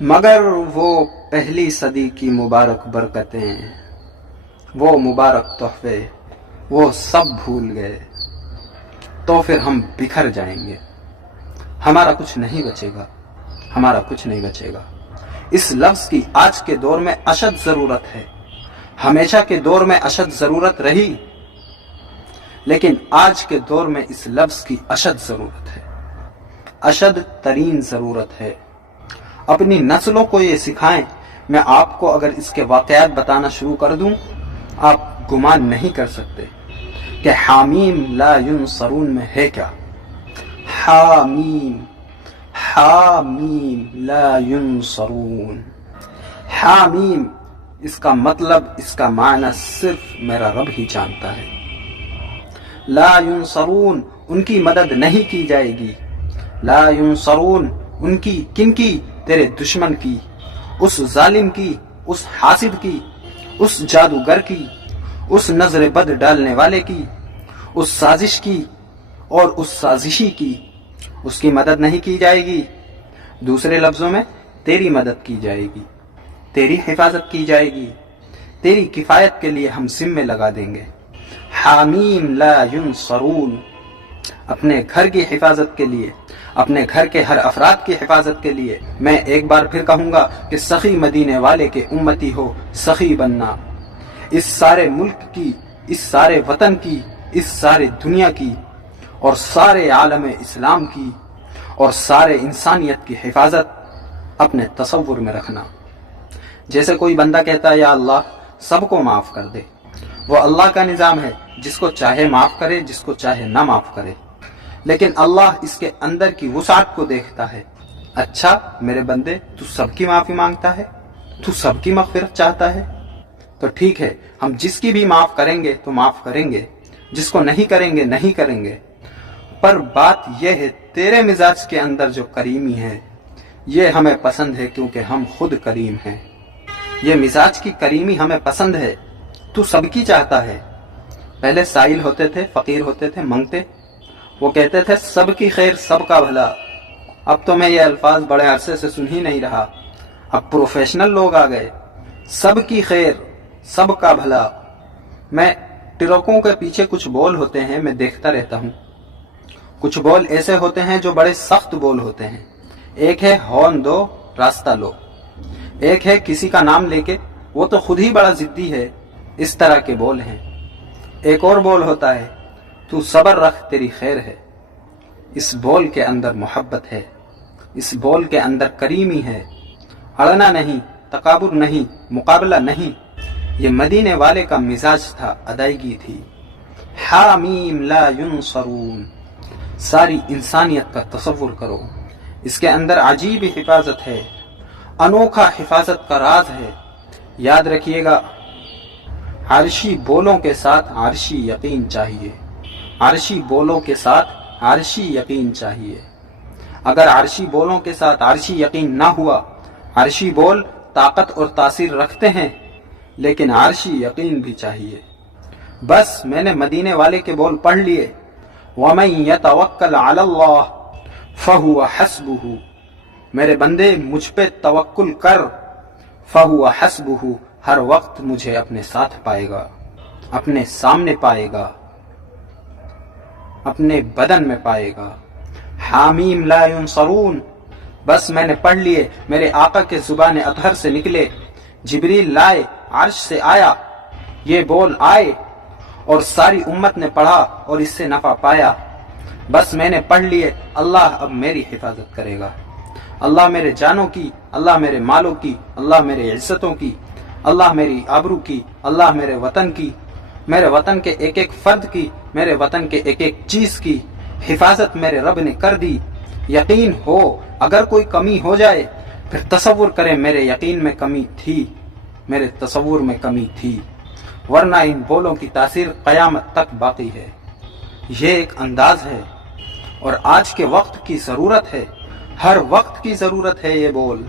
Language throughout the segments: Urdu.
مگر وہ پہلی صدی کی مبارک برکتیں، وہ مبارک تحفے، وہ سب بھول گئے تو پھر ہم بکھر جائیں گے، ہمارا کچھ نہیں بچے گا، ہمارا کچھ نہیں بچے گا۔ اس لفظ کی آج کے دور میں اشد ضرورت ہے، ہمیشہ کے دور میں اشد ضرورت رہی، لیکن آج کے دور میں اس لفظ کی اشد ضرورت ہے، اشد ترین ضرورت ہے۔ اپنی نسلوں کو یہ سکھائیں۔ میں آپ کو اگر اس کے واقعات بتانا شروع کر دوں، آپ گمان نہیں کر سکتے کہ حامیم لا ینصرون میں ہے کیا۔ حامیم، حامیم لا ینصرون، حامیم، اس کا مطلب، اس کا معنی صرف میرا رب ہی جانتا ہے۔ لا ینصرون، ان کی مدد نہیں کی جائے گی۔ لا ینصرون، ان کی، کن کی؟ تیرے دشمن کی، اس ظالم کی، اس حاسد کی، اس جادوگر کی، اس نظر بد ڈالنے والے کی، اس سازش کی اور اس سازشی کی، اس کی مدد نہیں کی جائے گی۔ دوسرے لفظوں میں تیری مدد کی جائے گی، تیری حفاظت کی جائے گی، تیری کفایت کے لیے ہم ذمے لگا دیں گے۔ حامیم لا ینصرون، اپنے گھر کی حفاظت کے لیے، اپنے گھر کے ہر افراد کی حفاظت کے لیے میں ایک بار پھر کہوں گا کہ سخی مدینے والے کے امتی ہو، سخی بننا۔ اس سارے ملک کی، اس سارے وطن کی، اس سارے دنیا کی اور سارے عالم اسلام کی اور سارے انسانیت کی حفاظت اپنے تصور میں رکھنا۔ جیسے کوئی بندہ کہتا ہے یا اللہ سب کو معاف کر دے، وہ اللہ کا نظام ہے، جس کو چاہے معاف کرے، جس کو چاہے نہ معاف کرے، لیکن اللہ اس کے اندر کی وسعت کو دیکھتا ہے۔ اچھا میرے بندے، تو سب کی معافی مانگتا ہے، تو سب کی مغفرت چاہتا ہے، تو ٹھیک ہے، ہم جس کی بھی معاف کریں گے تو معاف کریں گے، جس کو نہیں کریں گے نہیں کریں گے۔ پر بات یہ ہے تیرے مزاج کے اندر جو کریمی ہے یہ ہمیں پسند ہے، کیونکہ ہم خود کریم ہیں۔ یہ مزاج کی کریمی ہمیں پسند ہے، تو سب کی چاہتا ہے۔ پہلے سائل ہوتے تھے، فقیر ہوتے تھے، منگتے، وہ کہتے تھے سب کی خیر سب کا بھلا۔ اب تو میں یہ الفاظ بڑے عرصے سے سن ہی نہیں رہا، اب پروفیشنل لوگ آ گئے، سب کی خیر سب کا بھلا۔ میں ٹرکوں کے پیچھے کچھ بول ہوتے ہیں، میں دیکھتا رہتا ہوں، کچھ بول ایسے ہوتے ہیں جو بڑے سخت بول ہوتے ہیں۔ ایک ہے ہارن دو راستہ لو، ایک ہے کسی کا نام لے کے وہ تو خود ہی بڑا ضدی ہے، اس طرح کے بول ہیں۔ ایک اور بول ہوتا ہے تو صبر رکھ تیری خیر ہے۔ اس بول کے اندر محبت ہے، اس بول کے اندر کریمی ہے، اڑنا نہیں، تکابر نہیں، مقابلہ نہیں۔ یہ مدینے والے کا مزاج تھا، ادائیگی تھی۔ حامیم لا ینصرون، ساری انسانیت کا تصور کرو، اس کے اندر عجیب حفاظت ہے، انوکھا حفاظت کا راز ہے۔ یاد رکھیے گا، عرشی بولوں کے ساتھ عرشی یقین چاہیے، عرشی بولوں کے ساتھ عرشی یقین چاہیے۔ اگر عرشی بولوں کے ساتھ عرشی یقین نہ ہوا، عرشی بول طاقت اور تاثیر رکھتے ہیں لیکن عرشی یقین بھی چاہیے۔ بس میں نے مدینے والے کے بول پڑھ لیے، وَمَن يَتَوَكَّلْ عَلَى اللَّهِ فَهُوَ حَسْبُهُ، میرے بندے مجھ پہ توکل کر، فَهُوَ حَسْبُهُ، ہر وقت مجھے اپنے ساتھ پائے گا، اپنے سامنے پائے گا، اپنے بدن میں پائے گا۔ حامیم لا ینصرون، بس میں نے پڑھ لیے، میرے آقا کے زبان اطہر سے نکلے، جبریل لائے، عرش سے آیا، یہ بول آئے اور ساری امت نے پڑھا اور اس سے نفع پایا۔ بس میں نے پڑھ لیے، اللہ اب میری حفاظت کرے گا، اللہ میرے جانوں کی، اللہ میرے مالوں کی، اللہ میرے عزتوں کی، اللہ میری آبرو کی، اللہ میرے وطن کی، میرے وطن کے ایک ایک فرد کی، میرے وطن کے ایک ایک چیز کی حفاظت میرے رب نے کر دی۔ یقین ہو، اگر کوئی کمی ہو جائے پھر تصور کریں میرے یقین میں کمی تھی، میرے تصور میں کمی تھی، ورنہ ان بولوں کی تاثیر قیامت تک باقی ہے۔ یہ ایک انداز ہے اور آج کے وقت کی ضرورت ہے، ہر وقت کی ضرورت ہے یہ بول،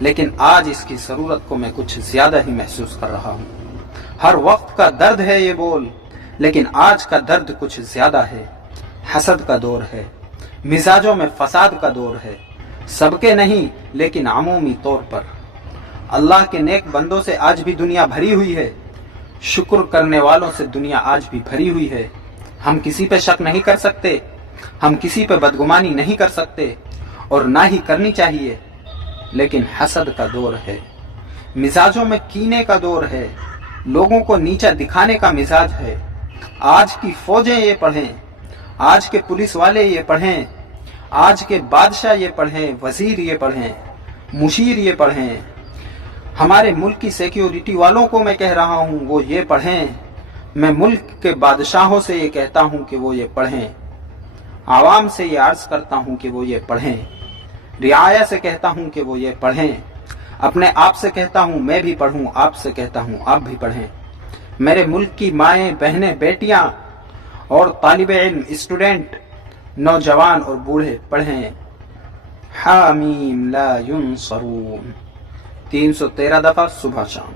لیکن آج اس کی ضرورت کو میں کچھ زیادہ ہی محسوس کر رہا ہوں۔ ہر وقت کا درد ہے یہ بول، لیکن آج کا درد کچھ زیادہ ہے۔ حسد کا دور ہے، مزاجوں میں فساد کا دور ہے، سب کے نہیں لیکن عمومی طور پر۔ اللہ کے نیک بندوں سے آج بھی دنیا بھری ہوئی ہے، شکر کرنے والوں سے دنیا آج بھی بھری ہوئی ہے۔ ہم کسی پہ شک نہیں کر سکتے، ہم کسی پہ بدگمانی نہیں کر سکتے اور نہ ہی کرنی چاہیے، لیکن حسد کا دور ہے، مزاجوں میں کینے کا دور ہے، لوگوں کو نیچا دکھانے کا مزاج ہے۔ آج کی فوجیں یہ پڑھیں، آج کے پولیس والے یہ پڑھیں، آج کے بادشاہ یہ پڑھیں، وزیر یہ پڑھیں، مشیر یہ پڑھیں، ہمارے ملک کی سیکیورٹی والوں کو میں کہہ رہا ہوں وہ یہ پڑھیں، میں ملک کے بادشاہوں سے یہ کہتا ہوں کہ وہ یہ پڑھیں، عوام سے یہ عرض کرتا ہوں کہ وہ یہ پڑھیں، رعایا سے کہتا ہوں کہ وہ یہ پڑھیں، اپنے آپ سے کہتا ہوں میں بھی پڑھوں، آپ سے کہتا ہوں آپ بھی پڑھیں، میرے ملک کی مائیں بہنیں بیٹیاں اور طالب علم اسٹوڈنٹ نوجوان اور بوڑھے پڑھیں۔ حامیم لا ینصرون 313 دفعہ صبح شام،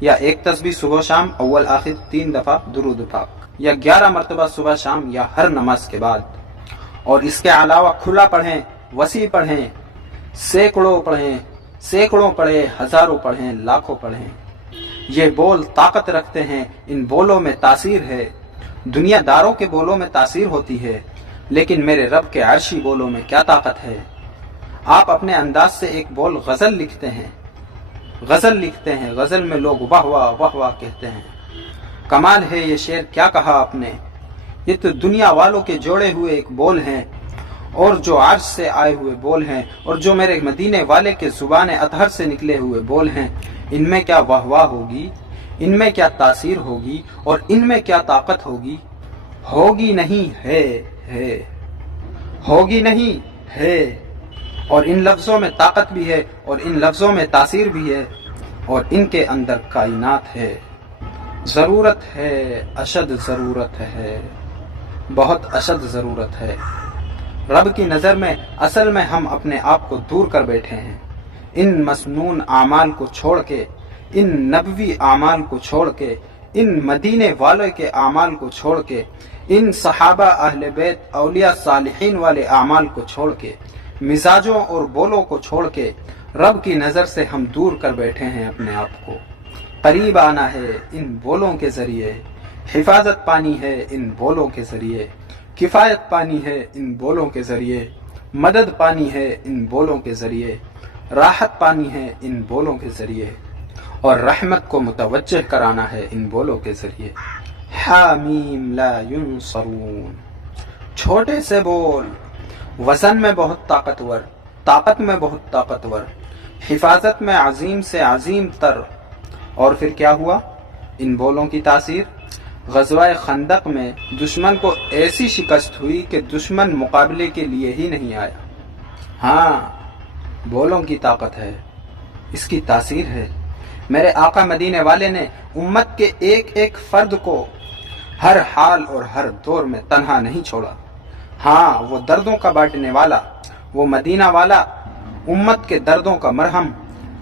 یا ایک تسبیح صبح شام اول آخر 3 دفعہ درود پاک، یا 11 مرتبہ صبح شام یا ہر نماز کے بعد۔ اور اس کے علاوہ کھلا پڑھیں، وسیع پڑھیں، سینکڑوں پڑھیں، سینکڑوں پڑھیں، ہزاروں پڑھیں، لاکھوں پڑھیں۔ یہ بول طاقت رکھتے ہیں، ان بولوں میں تاثیر ہے۔ دنیا داروں کے بولوں میں تاثیر ہوتی ہے، لیکن میرے رب کے عرشی بولوں میں کیا طاقت ہے۔ آپ اپنے انداز سے ایک بول غزل لکھتے ہیں، غزل میں لوگ واہ واہ واہ واہ کہتے ہیں، کمال ہے یہ شعر کیا کہا آپ نے، یہ تو دنیا والوں کے جوڑے ہوئے ایک بول ہیں، اور جو عرش سے آئے ہوئے بول ہیں، اور جو میرے مدینے والے کے زبان اطہر سے نکلے ہوئے بول ہیں، ان میں کیا واہ واہ ہوگی، ان میں کیا تاثیر ہوگی، اور ان میں کیا طاقت ہوگی؟ ہوگی نہیں ہے، ہوگی نہیں ہے۔ اور ان لفظوں میں طاقت بھی ہے، اور ان لفظوں میں تاثیر بھی ہے، اور ان کے اندر کائنات ہے۔ ضرورت ہے، اشد ضرورت ہے، بہت اشد ضرورت ہے۔ رب کی نظر میں اصل میں ہم اپنے آپ کو دور کر بیٹھے ہیں، ان مسنون اعمال کو چھوڑ کے، ان نبوی اعمال کو چھوڑ کے، ان مدینے والے کے اعمال کو چھوڑ کے، ان صحابہ اہل بیت اولیاء صالحین والے اعمال کو چھوڑ کے، مزاجوں اور بولوں کو چھوڑ کے رب کی نظر سے ہم دور کر بیٹھے ہیں اپنے آپ کو۔ قریب آنا ہے ان بولوں کے ذریعے، حفاظت پانی ہے ان بولوں کے ذریعے، کفایت پانی ہے ان بولوں کے ذریعے، مدد پانی ہے ان بولوں کے ذریعے، راحت پانی ہے ان بولوں کے ذریعے، اور رحمت کو متوجہ کرانا ہے ان بولوں کے ذریعے۔ حامیم لا ینصرون، چھوٹے سے بول، وزن میں بہت طاقتور، طاقت میں بہت طاقتور، حفاظت میں عظیم سے عظیم تر۔ اور پھر کیا ہوا؟ ان بولوں کی تاثیر، غزوہ خندق میں دشمن کو ایسی شکست ہوئی کہ دشمن مقابلے کے لیے ہی نہیں آیا۔ ہاں، بولوں کی طاقت ہے، اس کی تاثیر ہے۔ میرے آقا مدینے والے نے امت کے ایک ایک فرد کو ہر حال اور ہر دور میں تنہا نہیں چھوڑا۔ ہاں، وہ دردوں کا بانٹنے والا، وہ مدینہ والا، امت کے دردوں کا مرہم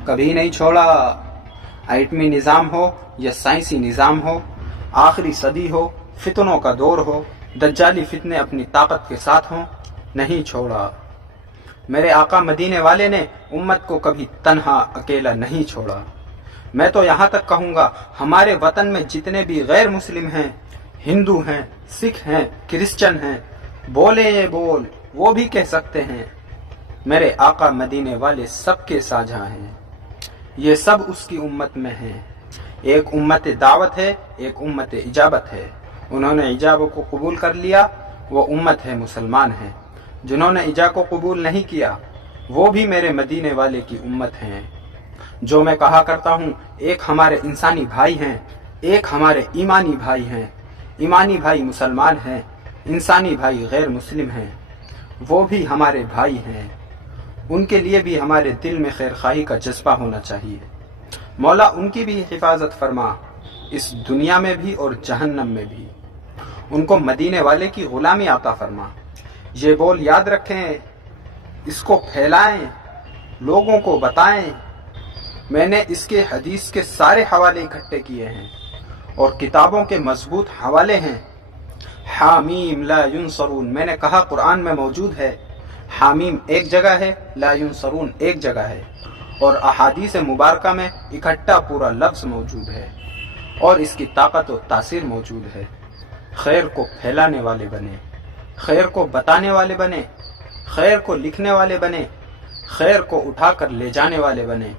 کبھی نہیں چھوڑا۔ ایٹمی نظام ہو یا سائنسی نظام ہو، آخری صدی ہو، فتنوں کا دور ہو، دجالی فتنے اپنی طاقت کے ساتھ ہوں، نہیں چھوڑا۔ میرے آقا مدینے والے نے امت کو کبھی تنہا اکیلا نہیں چھوڑا۔ میں تو یہاں تک کہوں گا، ہمارے وطن میں جتنے بھی غیر مسلم ہیں، ہندو ہیں، سکھ ہیں، کرسچن ہیں، بولے یہ بول وہ بھی کہہ سکتے ہیں، میرے آقا مدینے والے سب کے ساجھا ہیں، یہ سب اس کی امت میں ہیں۔ ایک امت دعوت ہے، ایک امت اجابت ہے۔ انہوں نے اجابت کو قبول کر لیا، وہ امت ہے، مسلمان ہیں۔ جنہوں نے اجابت کو قبول نہیں کیا، وہ بھی میرے مدینے والے کی امت ہیں۔ جو میں کہا کرتا ہوں، ایک ہمارے انسانی بھائی ہیں، ایک ہمارے ایمانی بھائی ہیں۔ ایمانی بھائی مسلمان ہیں، انسانی بھائی غیر مسلم ہیں، وہ بھی ہمارے بھائی ہیں۔ ان کے لیے بھی ہمارے دل میں خیر خواہی کا جذبہ ہونا چاہیے۔ مولا ان کی بھی حفاظت فرما، اس دنیا میں بھی اور جہنم میں بھی۔ ان کو مدینے والے کی غلامی عطا فرما۔ یہ بول یاد رکھیں، اس کو پھیلائیں، لوگوں کو بتائیں۔ میں نے اس کے حدیث کے سارے حوالے اکٹھے کیے ہیں اور کتابوں کے مضبوط حوالے ہیں۔ حامیم لا ینصرون، میں نے کہا قرآن میں موجود ہے، حامیم ایک جگہ ہے، لا ینصرون ایک جگہ ہے، اور احادیث مبارکہ میں اکٹھا پورا لفظ موجود ہے اور اس کی طاقت و تاثیر موجود ہے۔ خیر کو پھیلانے والے بنے، خیر کو بتانے والے بنے، خیر کو لکھنے والے بنے، خیر کو اٹھا کر لے جانے والے بنے،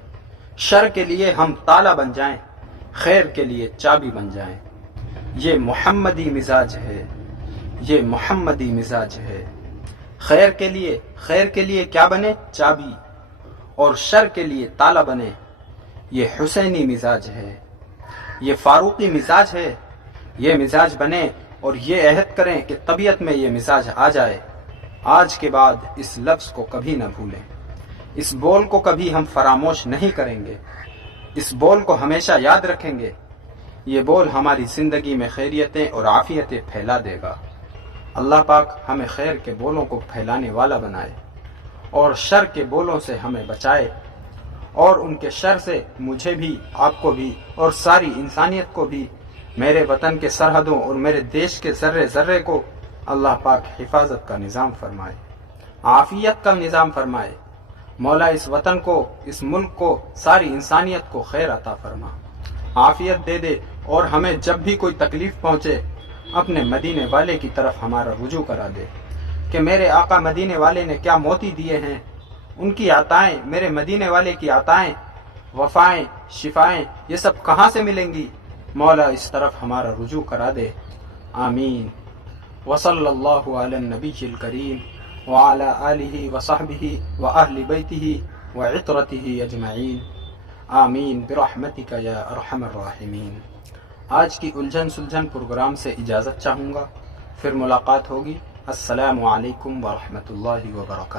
شر کے لیے ہم تالا بن جائیں، خیر کے لیے چابی بن جائیں۔ یہ محمدی مزاج ہے، یہ محمدی مزاج ہے۔ خیر کے لیے کیا بنے؟ چابی، اور شر کے لیے تالا بنے، یہ حسینی مزاج ہے، یہ فاروقی مزاج ہے۔ یہ مزاج بنے اور یہ عہد کریں کہ طبیعت میں یہ مزاج آ جائے، آج کے بعد اس لفظ کو کبھی نہ بھولیں، اس بول کو کبھی ہم فراموش نہیں کریں گے، اس بول کو ہمیشہ یاد رکھیں گے۔ یہ بول ہماری زندگی میں خیریتیں اور عافیتیں پھیلا دے گا۔ اللہ پاک ہمیں خیر کے بولوں کو پھیلانے والا بنائے اور شر کے بولوں سے ہمیں بچائے، اور ان کے شر سے مجھے بھی، آپ کو بھی، اور ساری انسانیت کو بھی، میرے وطن کے سرحدوں اور میرے دیش کے ذرے ذرے کو اللہ پاک حفاظت کا نظام فرمائے، عافیت کا نظام فرمائے۔ مولا اس وطن کو، اس ملک کو، ساری انسانیت کو خیر عطا فرما، عافیت دے دے، اور ہمیں جب بھی کوئی تکلیف پہنچے اپنے مدینے والے کی طرف ہمارا رجوع کرا دے کہ میرے آقا مدینے والے نے کیا موتی دیے ہیں، ان کی عطائیں، میرے مدینے والے کی عطائیں، وفائیں، شفائیں، یہ سب کہاں سے ملیں گی؟ مولا اس طرف ہمارا رجوع کرا دے، آمین۔ وصلی اللہ علی النبی الکریم وعلی آلہ وصحبہ وأہل بیتہ وعطرتہ اجمعین، آمین برحمتک یا ارحم الراحمین۔ آج کی الجھن سلجھن پروگرام سے اجازت چاہوں گا، پھر ملاقات ہوگی۔ السلام علیکم ورحمۃ اللہ وبرکاتہ۔